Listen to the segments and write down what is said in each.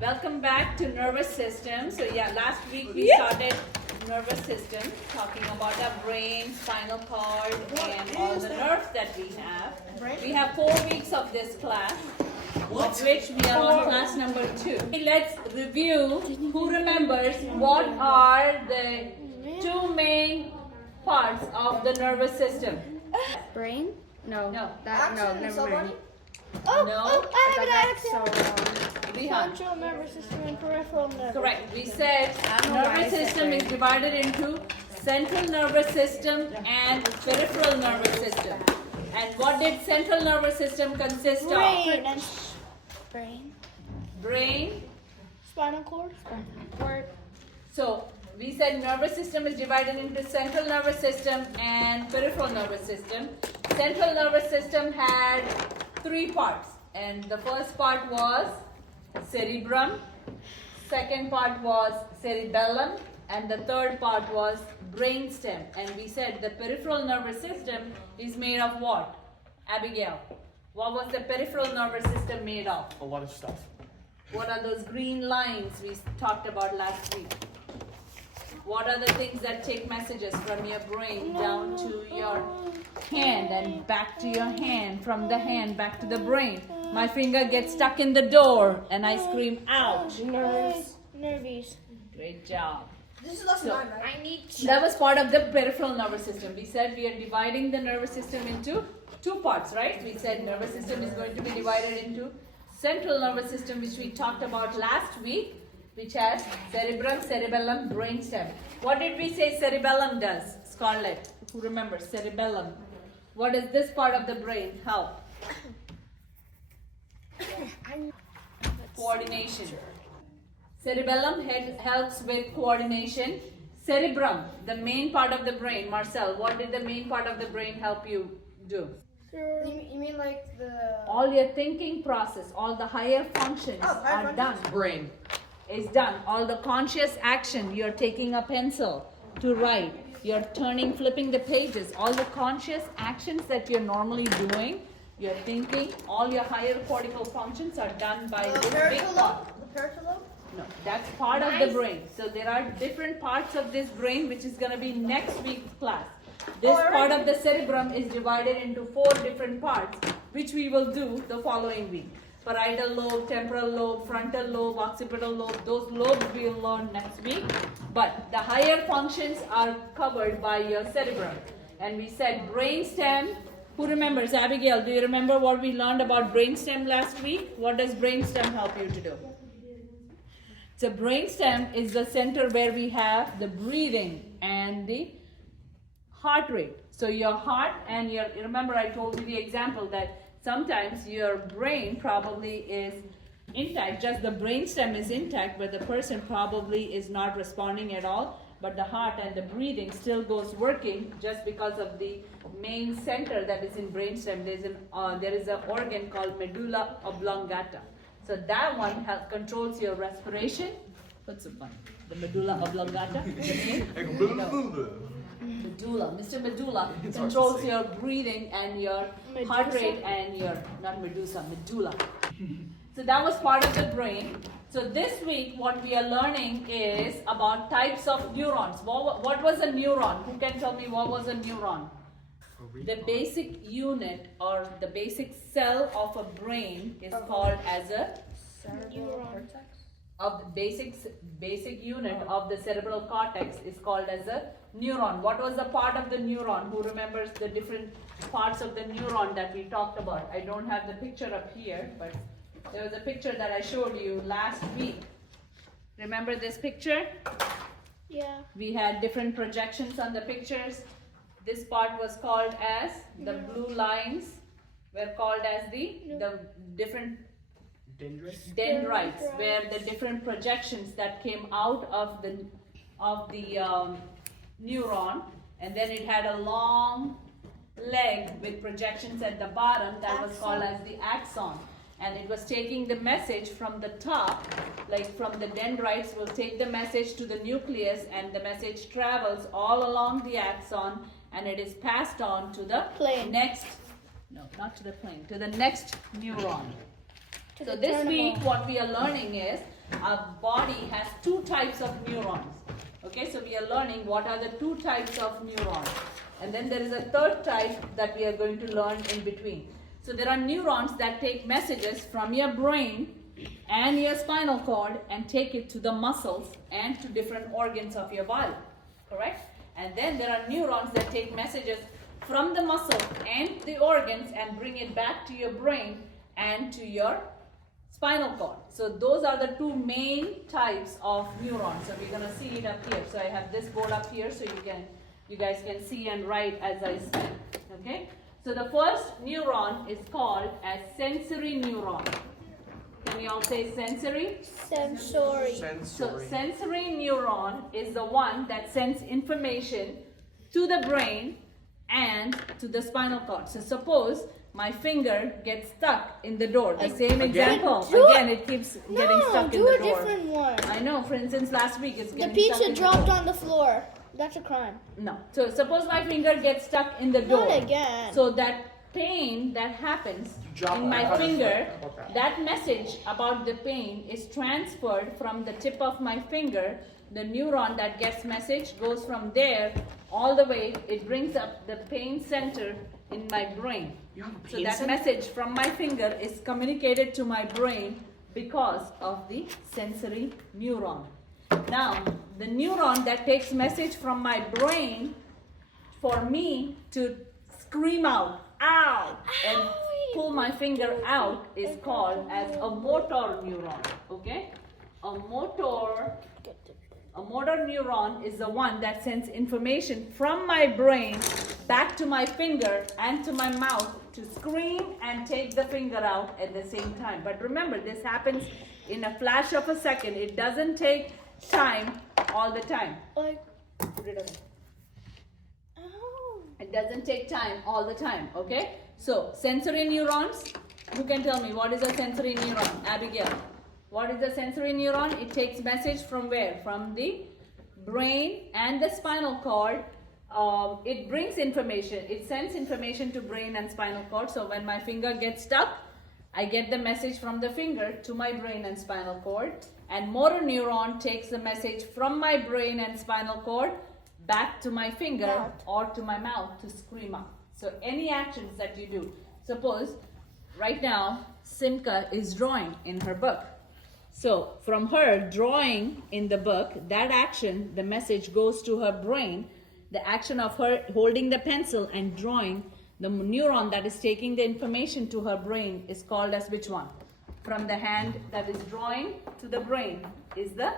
Welcome back to nervous system. So yeah, last week we started nervous system, talking about the brain, spinal cord, and all the nerves that we have. We have 4 weeks of this class, of which we are on class number 2. Let's review who remembers what are the 2 main parts of the nervous system. Brain? No. No. Never mind. No. I have an accent. Rehan. Central nervous system and peripheral nervous. Correct. We said don't know why I nervous said system is brain. divided into central nervous system and peripheral nervous system. And what did central nervous system consist of? Brain and brain. Brain. Spinal cord. So we said nervous system is divided into central nervous system and peripheral nervous system. Central nervous system had 3 parts, and the first part was cerebrum, second part was cerebellum, and the third part was brainstem. And we said the peripheral nervous system is made of what? Abigail, what was the peripheral nervous system made of? A lot of stuff. What are those green lines we talked about last week? What are the things that take messages from your brain down to your hand and back to your hand, from the hand back to the brain? My finger gets stuck in the door and I scream, ouch. Nervies. Great job. This is lesson So- 9, right? I need That was part of the peripheral nervous system. We said we are dividing the nervous system into 2 parts, right? We said nervous system is going to be divided into central nervous system, which we talked about last week, which has cerebrum, cerebellum, brainstem. What did we say cerebellum does? Scarlett, who remembers cerebellum? What does this part of the brain help? Coordination. Cerebellum helps with coordination. Cerebrum, the main part of the brain. Marcel, what did the main part of the brain help you do? You mean like the... All your thinking process, all the higher functions higher are done. Brain. Is done. All the conscious action, you're taking a pencil to write, you're turning, flipping the pages, all the conscious actions that you're normally doing, you're thinking, all your higher cortical functions are done by this big part. The parietal lobe? No, that's part of the brain. So there are different parts of this brain, which is going to be next week's class. This part of the cerebrum is divided into 4 different parts, which we will do the following week. Parietal lobe, temporal lobe, frontal lobe, occipital lobe, those lobes we'll learn next week. But the higher functions are covered by your cerebrum. And we said brainstem. Who remembers? Abigail, do you remember what we learned about brainstem last week? What does brainstem help you to do? So brainstem is the center where we have the breathing and the heart rate. So your heart and your, remember I told you the example that sometimes your brain probably is intact, just the brainstem is intact, but the person probably is not responding at all, but the heart and the breathing still goes working just because of the main center that is in brainstem. There is an organ called medulla oblongata. So that one controls your respiration. What's so funny? The medulla oblongata, the name? Medulla. Mr. Medulla controls your breathing and your heart rate and your, not Medusa, medulla. So that was part of the brain. So this week what we are learning is about types of neurons. What was a neuron? Who can tell me what was a neuron? The basic unit or the basic cell of a brain is called as a of the basic unit of the cerebral cortex is called as a neuron. What was the part of the neuron? Who remembers the different parts of the neuron that we talked about? I don't have the picture up here, but there was a picture that I showed you last week. Remember this picture? Yeah. We had different projections on the pictures. This part was called as the blue lines were called as the different dendrites, where the different projections that came out of the neuron, and then it had a long leg with projections at the bottom that was called as the axon, and it was taking the message from the top, like from the dendrites will take the message to the nucleus, and the message travels all along the axon, and it is passed on to the next, no, not to the plane, to the next neuron. So this week what we are learning is our body has two types of neurons. Okay, so we are learning what are the two types of neurons. And then there is a third type that we are going to learn in between. So there are neurons that take messages from your brain and your spinal cord and take it to the muscles and to different organs of your body. Correct? And then there are neurons that take messages from the muscle and the organs and bring it back to your brain and to your spinal cord. So those are the two main types of neurons. So we're going to see it up here. So I have this board up here so you guys can see and write as I said. Okay? So the first neuron is called as sensory neuron. Can you all say sensory? Sensory. So sensory neuron is the one that sends information to the brain and to the spinal cord. So suppose my finger gets stuck in the door. The same example. Again, it keeps getting stuck in do the a door. different one. I know. For instance, last week it's The getting stuck pizza in dropped the door. on the floor. That's a crime. No. So suppose my finger gets stuck in the door. Not again. So that pain that happens in my finger, that message about the pain is transferred from the tip of my finger. The neuron that gets message goes from there all the way. It brings up the pain center in my brain. So that message from my finger is communicated to my brain because of the sensory neuron. Now, the neuron that takes message from my brain for me to scream out, ow, and pull my finger out is called as a motor neuron. Okay? A motor neuron is the one that sends information from my brain back to my finger and to my mouth to scream and take the finger out at the same time. But remember, this happens in a flash of a second. It doesn't take time all the time. Like, Put it away. oh. It doesn't take time all the time, okay? So, sensory neurons, who can tell me what is a sensory neuron? Abigail. What is a sensory neuron? It takes message from where? From the brain and the spinal cord. It brings information. It sends information to brain and spinal cord. So when my finger gets stuck, I get the message from the finger to my brain and spinal cord. And motor neuron takes the message from my brain and spinal cord back to my finger or to my mouth to scream out. So any actions that you do. Suppose right now Simka is drawing in her book. So from her drawing in the book, that action, the message goes to her brain. The action of her holding the pencil and drawing, the neuron that is taking the information to her brain is called as which one? From the hand that is drawing to the brain is the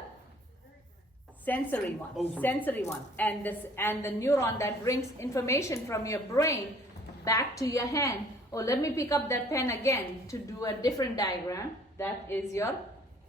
sensory one. Sensory one. And the neuron that brings information from your brain back to your hand. Oh, let me pick up that pen again to do a different diagram. That is your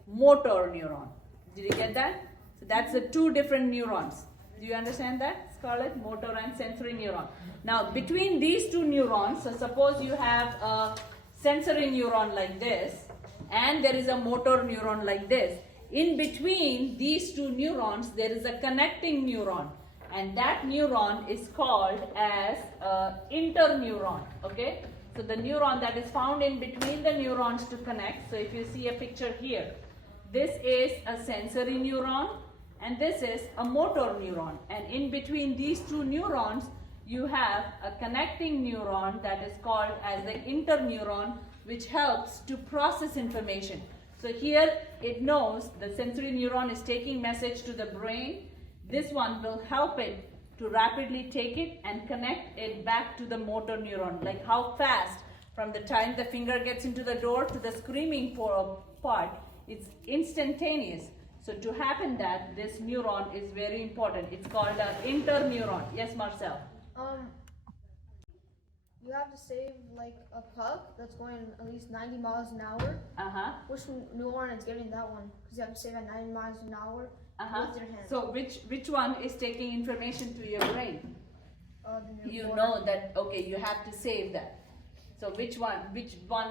motor neuron. Did you get that? So that's the two different neurons. Do you understand that, Scarlett? Motor and sensory neuron. Now, between these two neurons, so suppose you have a sensory neuron like this, and there is a motor neuron like this. In between these two neurons, there is a connecting neuron, and that neuron is called as interneuron. Okay? So the neuron that is found in between the neurons to connect. So if you see a picture here, this is a sensory neuron and this is a motor neuron. And in between these two neurons, you have a connecting neuron that is called as the interneuron, which helps to process information. So here it knows the sensory neuron is taking message to the brain. This one will help it to rapidly take it and connect it back to the motor neuron. Like how fast from the time the finger gets into the door to the screaming part, it's instantaneous. So to happen that, this neuron is very important. It's called an interneuron. Yes, Marcel? You have to save like a puck that's going at least 90 miles an hour. Uh-huh. Which neuron is getting that one? Because you have to save at 90 miles an hour with your hand. So which one is taking information to your brain? The You motor. know that, okay, you have to save that. So which one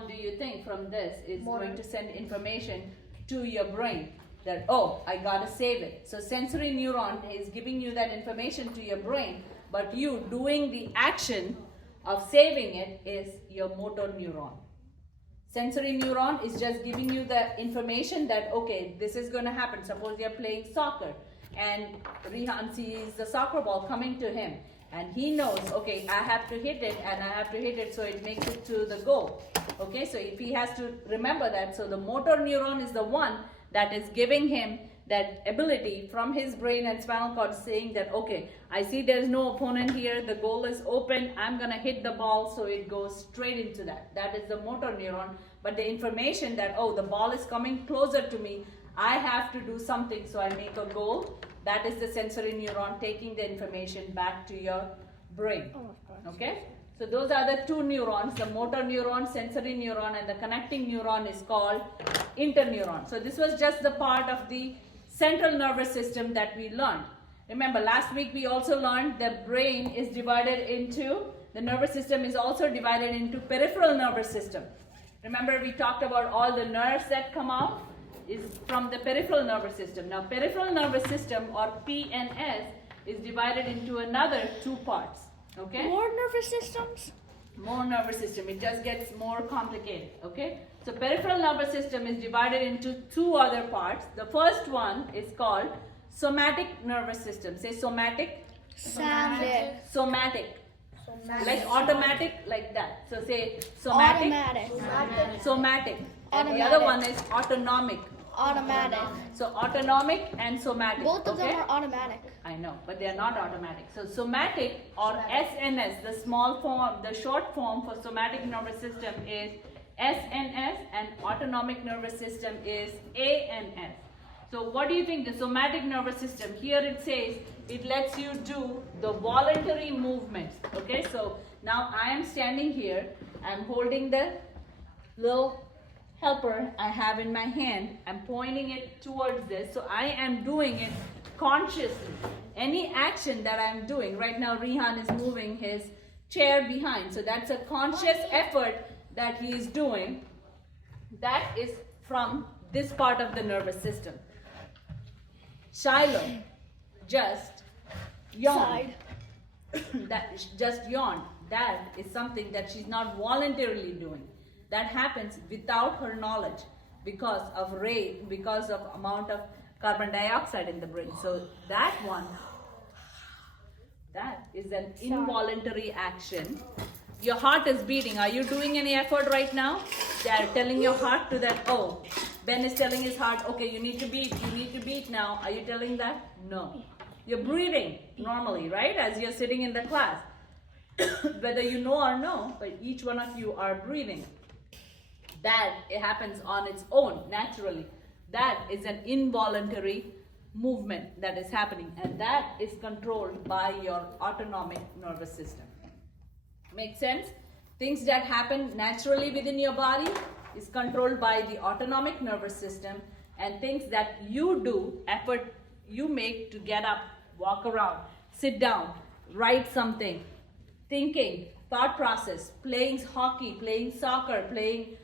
do you think from this is Motor. going to send information to your brain? That, oh, I gotta save it. So sensory neuron is giving you that information to your brain, but you doing the action of saving it is your motor neuron. Sensory neuron is just giving you the information that, okay, this is going to happen. Suppose you're playing soccer and Rihan sees the soccer ball coming to him and he knows, okay, I have to hit it and I have to hit it so it makes it to the goal. Okay, so if he has to remember that, so the motor neuron is the one that is giving him that ability from his brain and spinal cord, saying that, okay, I see there is no opponent here, the goal is open, I'm gonna hit the ball so it goes straight into that. That is the motor neuron. But the information that, oh, the ball is coming closer to me, I have to do something so I make a goal, that is the sensory neuron taking the information back to your brain. Okay, so those are the two neurons, the motor neuron, sensory neuron, and the connecting neuron is called interneuron. So this was just the part of the central nervous system that we learned. Remember, last week we also learned the brain is divided into, the nervous system is also divided into peripheral nervous system. Remember, we talked about all the nerves that come out is from the peripheral nervous system. Now, peripheral nervous system, or PNS, is divided into another two parts. Okay? More nervous systems? More nervous system. It just gets more complicated. Okay? So peripheral nervous system is divided into two other parts. The first one is called somatic nervous system. Say somatic. Somatic. Somatic. Like automatic, like that. So say somatic. Automatic. Somatic. And the other one is autonomic. Automatic. So autonomic and somatic. Both of them okay? are automatic. I know, but they are not automatic. So somatic or SNS, the small form, the short form for somatic nervous system is SNS, and autonomic nervous system is ANS. So what do you think? The somatic nervous system, here it says it lets you do the voluntary movements. Okay, so now I am standing here, I'm holding the little helper I have in my hand, I'm pointing it towards this, so I am doing it consciously. Any action that I'm doing, right now Rihan is moving his chair behind, so that's a conscious effort that he is doing. That is from this part of the nervous system. Shiloh just yawned. That just yawned. That is something that she's not voluntarily doing. That happens without her knowledge because of rate, because of amount of carbon dioxide in the brain. So that one, that is an involuntary action. Your heart is beating. Are you doing any effort right now? They are telling your heart to that, oh, Ben is telling his heart, okay, you need to beat now. Are you telling that? No. You're breathing normally, right? As you're sitting in the class. Whether you know or no, but each one of you are breathing. That it happens on its own, naturally. That is an involuntary movement that is happening, and that is controlled by your autonomic nervous system. Make sense? Things that happen naturally within your body is controlled by the autonomic nervous system, and things that you do, effort you make to get up, walk around, sit down, write something, thinking, thought process, playing hockey, playing soccer, playing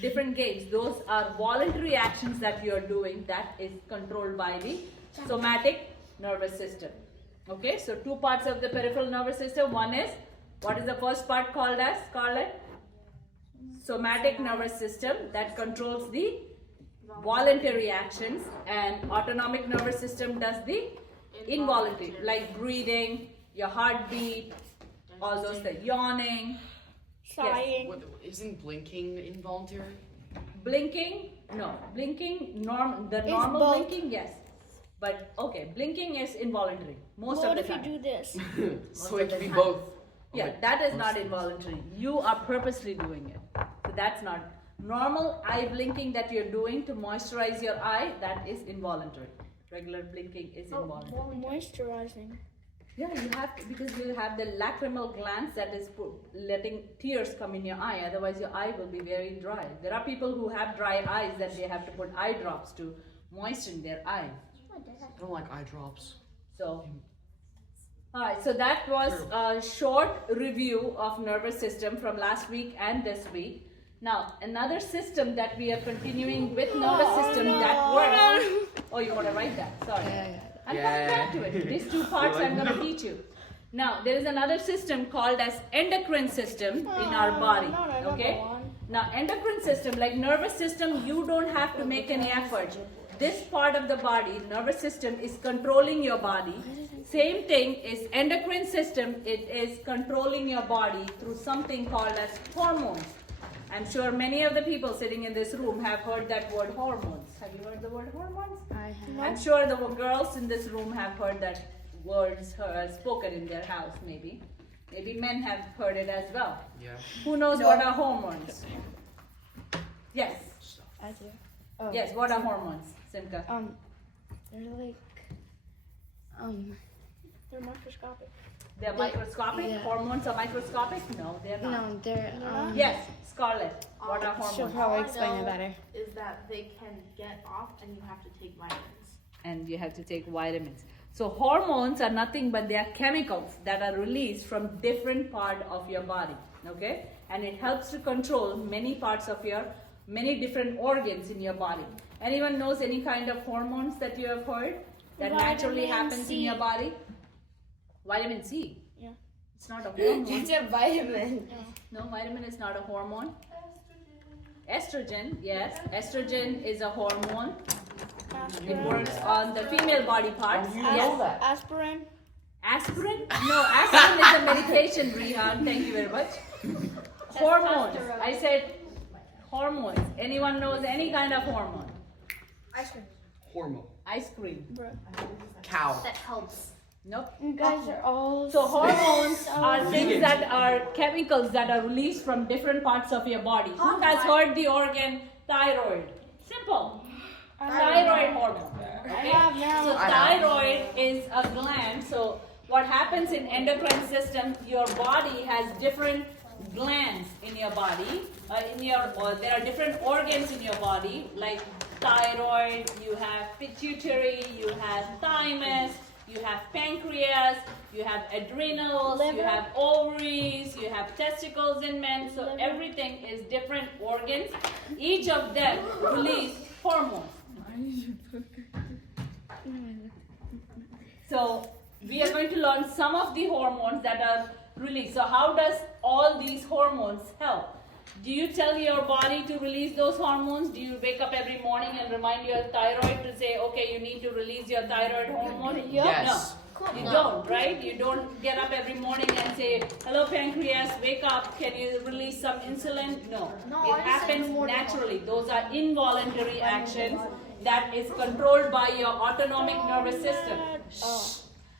different games, those are voluntary actions that you are doing, that is controlled by the somatic nervous system. Okay, so two parts of the peripheral nervous system. One is, what is the first part called as, Scarlett? Somatic nervous system, that controls the voluntary actions, and autonomic nervous system does the involuntary, like breathing, your heartbeat, all those things, yawning. Sighing. What, isn't blinking involuntary? Blinking? No. Blinking, normal both. blinking, yes. But okay, blinking is involuntary most What of the if you time. do this? So it can be both. Yeah, that is not involuntary. You are purposely doing it. So that's not normal eye blinking that you're doing to moisturize your eye, that is involuntary. Regular blinking is involuntary. Moisturizing. Yeah, you have to, because you have the lacrimal glands that is letting tears come in your eye, otherwise your eye will be very dry. There are people who have dry eyes that they have to put eye drops to moisten their eyes. I don't like eye drops. So, alright, so that was a short review of nervous system from last week and this week. Now, another system that we are continuing with nervous system that works. Oh, you want to write that? Sorry. I'm coming back to it. These two parts I'm going to teach you. Now, there is another system called as endocrine system in our body. Okay? Now, endocrine system, like nervous system, you don't have to make any effort. This part of the body, nervous system, is controlling your body. Same thing is endocrine system, it is controlling your body through something called as hormones. I'm sure many of the people sitting in this room have heard that word hormones. Have you heard the word hormones? I have. I'm sure the girls in this room have heard that words spoken in their house, maybe. Maybe men have heard it as well. Yeah. Who knows what are hormones? Yes. I do. Oh. Yes, what are hormones, Simka? They're like, They're microscopic. They're microscopic? yeah. Hormones are microscopic? No, they're not. no, they're, Yes, Scarlett, what are she'll hormones? probably All I explain it know better. Is that they can get off and you have to take vitamins. And you have to take vitamins. So hormones are nothing but they are chemicals that are released from different part of your body, okay? And it helps to control many parts of your, many different organs in your body. Anyone knows any kind of hormones that you have heard that naturally Vitamin happens in C. your body? Vitamin C? Yeah. It's not a hormone. It's a vitamin. No, vitamin is not a hormone. Estrogen, yes. Estrogen is a hormone. It Aspirin. works on the female body parts. Yes. Aspirin. Aspirin? No, aspirin is a medication, Rihan. Thank you very much. Hormones. I said hormones. Anyone knows any kind of hormone? Ice cream. Hormone. Ice cream. Cow. That helps. Nope. You guys are all So hormones are Vegan. things that are chemicals that are released from different parts of your body. Who has heard the organ thyroid? Simple. Thyroid hormone. Okay? So thyroid is a gland. So what happens in endocrine system? Your body has different glands in your body. There are different organs in your body, like thyroid. You have pituitary. You have thymus. You have pancreas. You have adrenals. You have ovaries. You have testicles in men. So everything is different organs. Each of them release hormones. So we are going to learn some of the hormones that are released. So how does all these hormones help? Do you tell your body to release those hormones? Do you wake up every morning and remind your thyroid to say, okay, you need to release your thyroid hormone? Yes. No, you don't, right? You don't get up every morning and say, hello pancreas, wake up, can you release some insulin? No, it happens naturally. Those are involuntary actions that is controlled by your autonomic nervous system.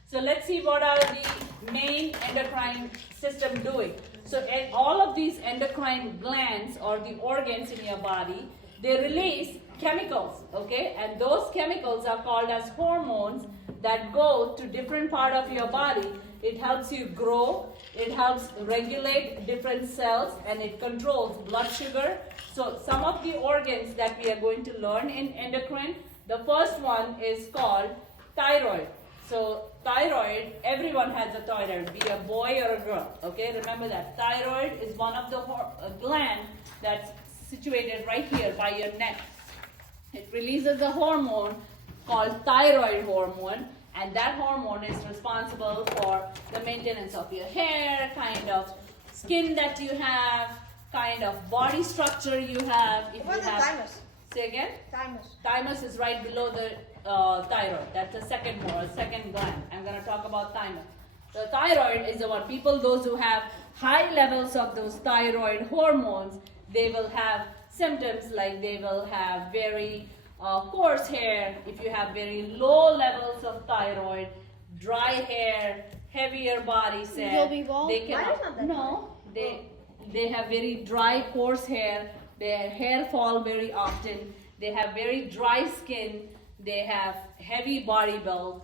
So let's see what are the main endocrine system doing. So all of these endocrine glands or the organs in your body, they release chemicals, okay? And those chemicals are called as hormones that go to different part of your body. It helps you grow, it helps regulate different cells, and it controls blood sugar. So some of the organs that we are going to learn in endocrine, the first one is called thyroid. So thyroid, everyone has a thyroid, be a boy or a girl, okay? Remember that. Thyroid is one of the gland that's situated right here by your neck. It releases a hormone called thyroid hormone, and that hormone is responsible for the maintenance of your hair, kind of skin that you have, kind of body structure you have. If What you is the have, thymus? say again? Thymus. Thymus is right below the thyroid. That's the second gland. I'm going to talk about thymus. The thyroid is the one. People, those who have high levels of those thyroid hormones, they will have symptoms like they will have very coarse hair. If you have very low levels of thyroid, dry hair, heavier body cell, You'll be bald? they Mine cannot. is not that No, they have very dry, coarse hair. Their hair fall very often. They have very dry skin. They have heavy body build.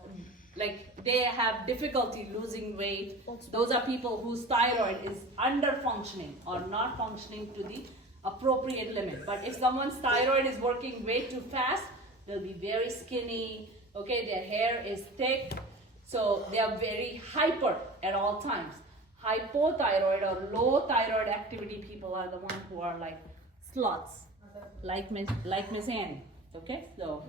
Like they have difficulty losing weight. Those are people whose thyroid is under functioning or not functioning to the appropriate limit. But if someone's thyroid is working way too fast, they'll be very skinny. Okay, their hair is thick. So they are very hyper at all times. Hypothyroid or low thyroid activity people are the ones who are like sloths, like Miss Annie. Okay, so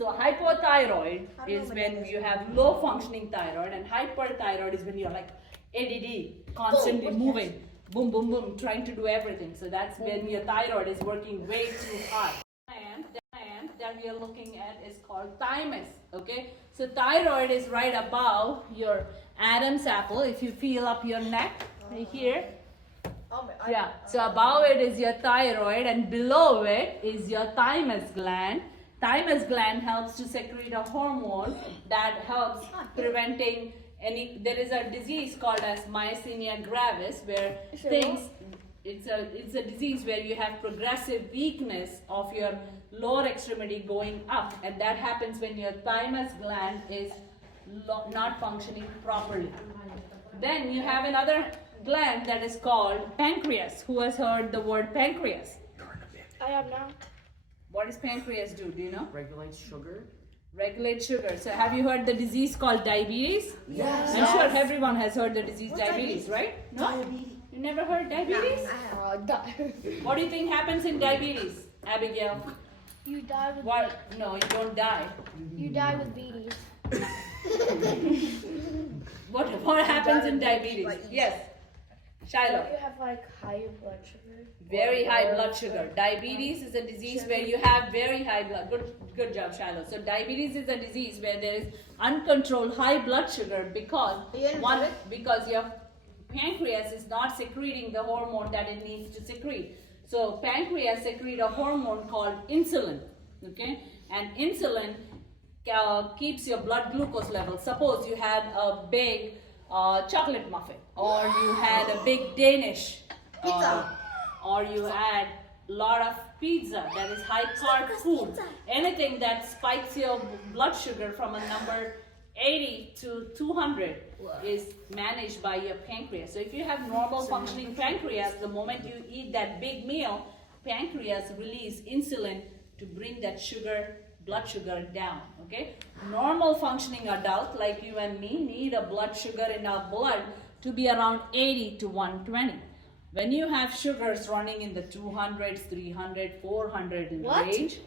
hypothyroid is when you have low functioning thyroid, and hyperthyroid is when you're like ADD, constantly moving. boom, boom, boom, trying to do everything. So that's when your thyroid is working way too hard. And the gland that we are looking at is called thymus. Okay, so thyroid is right above your Adam's apple. If you feel up your neck, right here. Yeah, so above it is your thyroid and below it is your thymus gland. Thymus gland helps to secrete a hormone that helps preventing there is a disease called as myasthenia gravis where it's a disease where you have progressive weakness of your lower extremity going up, and that happens when your thymus gland is not functioning properly. Then you have another gland that is called pancreas. Who has heard the word pancreas? I have now. What does pancreas do? Do you know? Regulates sugar. Regulate sugar. So have you heard the disease called diabetes? Yes. I'm sure everyone has heard the disease diabetes, right? No? Diabetes. You never heard diabetes? What do you think happens in diabetes, Abigail? You die with What? No, you don't die. you die with beaties. What happens in diabetes? Yes. Shiloh. Don't you have like high blood sugar? Very high blood sugar. Diabetes is a disease where you have very high blood. Good job, Shiloh. So diabetes is a disease where there is uncontrolled high blood sugar because your pancreas is not secreting the hormone that it needs to secrete. So pancreas secrete a hormone called insulin. Okay, and insulin keeps your blood glucose level. Suppose you had a big chocolate muffin, or you had a big Danish pizza, or you had a lot of pizza that is high carb food. Anything that spikes your blood sugar from a number 80 to 200 is managed by your pancreas. So if you have normal functioning pancreas, the moment you eat that big meal, pancreas release insulin to bring that blood sugar down. Okay, normal functioning adult like you and me need a blood sugar in our blood to be around 80 to 120. When you have sugars running in the 200s, 300, 400 range,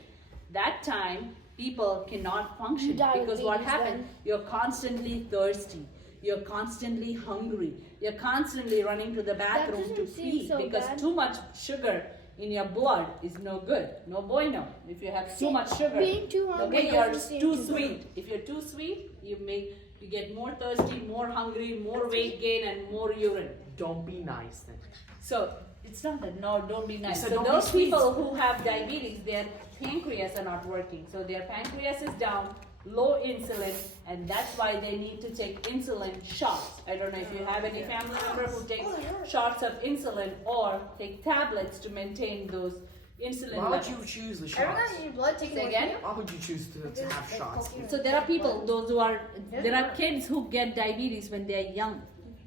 that time people cannot function because what happens? You're constantly thirsty. You're constantly hungry. You're constantly running to the bathroom to pee because too much sugar in your blood is no good. No bueno. If you have too much sugar, Being too hungry you're doesn't seem too too sweet. If you're too sweet, you get more thirsty, more hungry, more weight gain, and more urine. Don't be nice then. So it's not that don't be nice. said So don't be those sweet. people who have diabetes, their pancreas are not working. So their pancreas is down, low insulin, and that's why they need to take insulin shots. I don't know if you have any family member who takes shots of insulin or take tablets to maintain those insulin Why would levels. you choose the Every shots? time you need blood taken Say away again? from you. Why would you choose to have shots? So there are people, there are kids who get diabetes when they are young.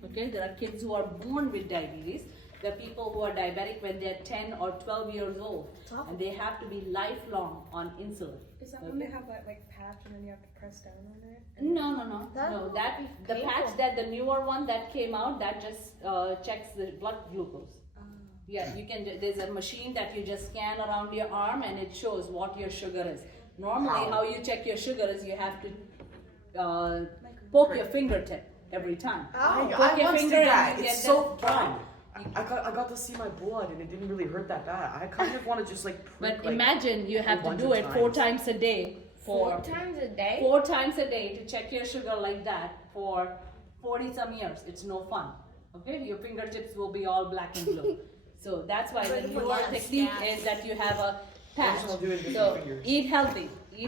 Okay, there are kids who are born with diabetes. There are people who are diabetic when they are 10 or 12 years old, and they have to be lifelong on insulin. Is that when they have that like patch and then you have to press down on it? No. The patch that the newer one that came out that just checks the blood glucose. Yeah, you can. There's a machine that you just scan around your arm and it shows what your sugar is. Normally, how you check your sugar is you have to poke your fingertip every time. I Poke your once finger did that. and you It's get so that fun. I got to see my blood and it didn't really hurt that bad. I kind of want to just like prick, But imagine you have to bunch do of it 4 times. times a day for 4 times a day? 4 times a day to check your sugar like that for 40 some years. It's no fun. Okay, your fingertips will be all black and blue. So that's why the newer technique is that you have a patch. I'll do it with So my fingers. eat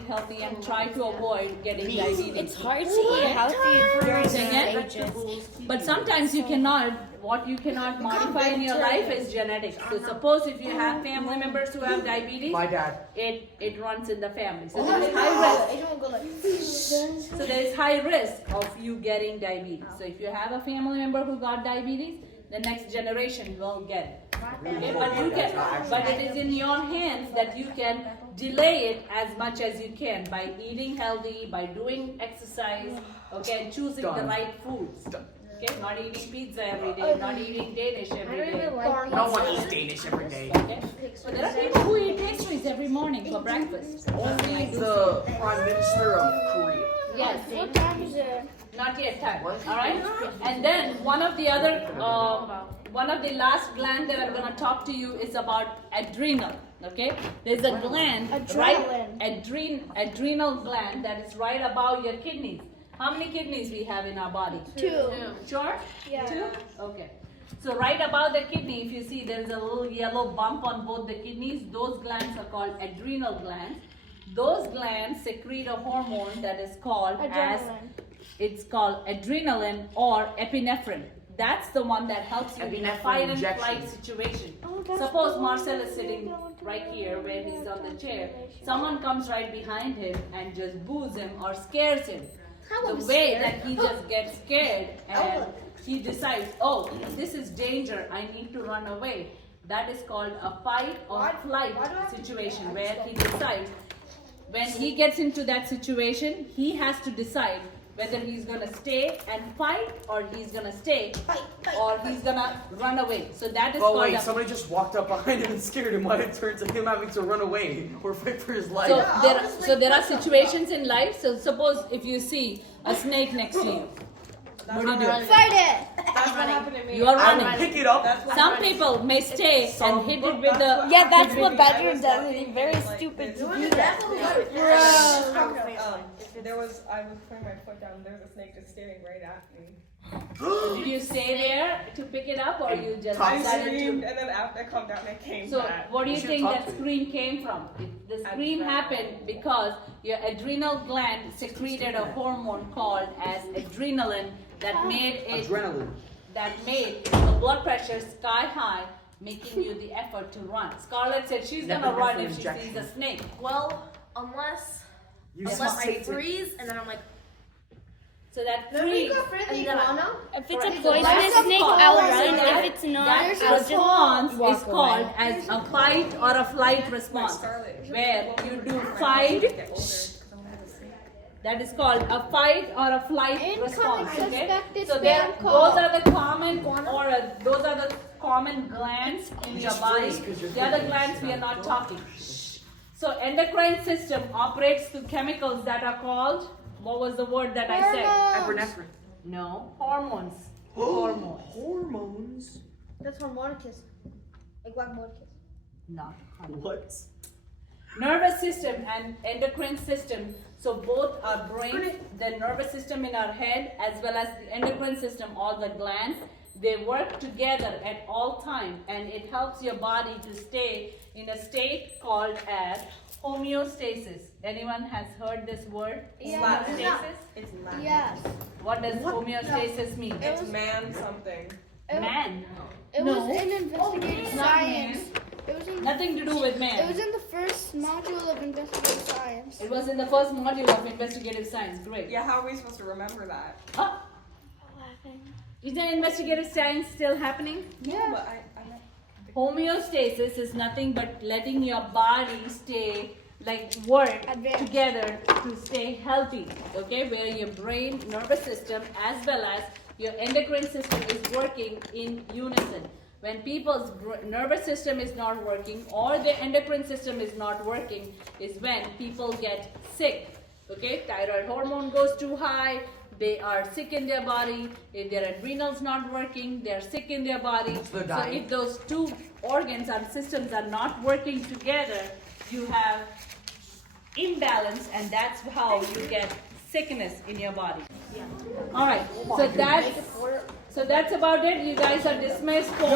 healthy and try to avoid getting diabetes. It's hard to eat healthy during Say again? stages. But sometimes you cannot, what you cannot modify in your life is genetics. So suppose if you have family members who have diabetes, My dad. it runs in the family. So there is high risk. It won't go like. So there is high risk of you getting diabetes. So if you have a family member who got diabetes, the next generation will get it. Okay, but it is in your hands that you can delay it as much as you can by eating healthy, by doing exercise, okay, and choosing the Done. right foods. Okay, not eating pizza every day, not eating Danish I every don't day. even like No one pizza. eats Danish every day. Okay, so there are people who eat pastries every morning for breakfast. Only the Prime Minister of Korea. Yes. What time is it? Not yet time. All right. And then one of the last gland that I'm gonna talk to you is about adrenal. Okay. There's a gland, right? Adrenal gland that is right above your kidneys. How many kidneys we have in our body? 2. Sure? Yeah. 2? Okay. So right above the kidney, if you see there's a little yellow bump on both the kidneys, those glands are called adrenal glands. Those glands secrete a hormone that is called it's called adrenaline or epinephrine. That's the one that helps you in a fight and flight situation. Suppose Marcel is sitting right here where he's on the chair. Someone comes right behind him and just boos him or scares him. The way that he just gets scared and he decides, oh, this is danger, I need to run away. That is called a fight or flight situation where he decides, when he gets into that situation, he has to decide whether he's gonna stay and fight or he's gonna stay or he's gonna run away. So that is called a... somebody just walked up behind him and scared him. Why it turned to him having to run away or fight for his life? So there are situations in life. So suppose if you see a snake next to you, what do you do? Fight it. That's what happened to me. You are I running. would pick it up. Some people may stay and hit it with the... Yeah, that's what I Bedroom was does. definitely He's very like stupid this. to do that. I was putting my foot down. There was a snake just staring right at me. Did you stay there to pick it up or you just I decided screamed, to... and then after I calmed down, I came So back. what do you You should think talk that to him. scream came from? The scream happened because your adrenal gland secreted a hormone called as adrenaline that made Adrenaline. the blood pressure sky high, making you the effort to run. Scarlett said she's gonna run if she sees a snake. Well, unless You I Satan. freeze and then I'm like, So that freeze, and then I, If it's a So poisonous that's snake, called- I'll so run. that- If it's not, that I'll just response is walk called away. as a fight or a flight response, where you do fight. That is called a fight or a flight Incoming response. Okay, suspected so there, spam call. those are the common glands in your just body. freeze 'cause you're The other thinking. glands we are not talking. So endocrine system operates through chemicals that are called. What was the word that I said? Epinephrine. No, hormones. Hormones. Hormones. That's hormonicus. Iguamonicus. Not hormones. What? Nervous system and endocrine system. So both our brain, the nervous system in our head, as well as the endocrine system, all the glands, they work together at all time, and it helps your body to stay in a state called as homeostasis. Anyone has heard this word? Yeah. Homeostasis? It's Latin. Yes. What does homeostasis mean? It's man something. Man. It No. was in investigative not science. It was in. Nothing to do with It man. was in the first module of investigative science. It was in the first module of investigative science. Great. Yeah, how are we supposed to remember that? Ah, is the investigative science still happening? Yeah. But I Homeostasis is nothing but letting your body stay, like work Advanced. together to stay healthy. Okay, where your brain, nervous system, as well as your endocrine system is working in unison. When people's nervous system is not working or their endocrine system is not working, is when people get sick. Okay, thyroid hormone goes too high. They are sick in their body. If their adrenals not working, they are sick in their body. they're So dying. if those two organs and systems are not working together, you have imbalance, and that's how you get sickness in your body. All right. So that's about it. You guys are dismissed for.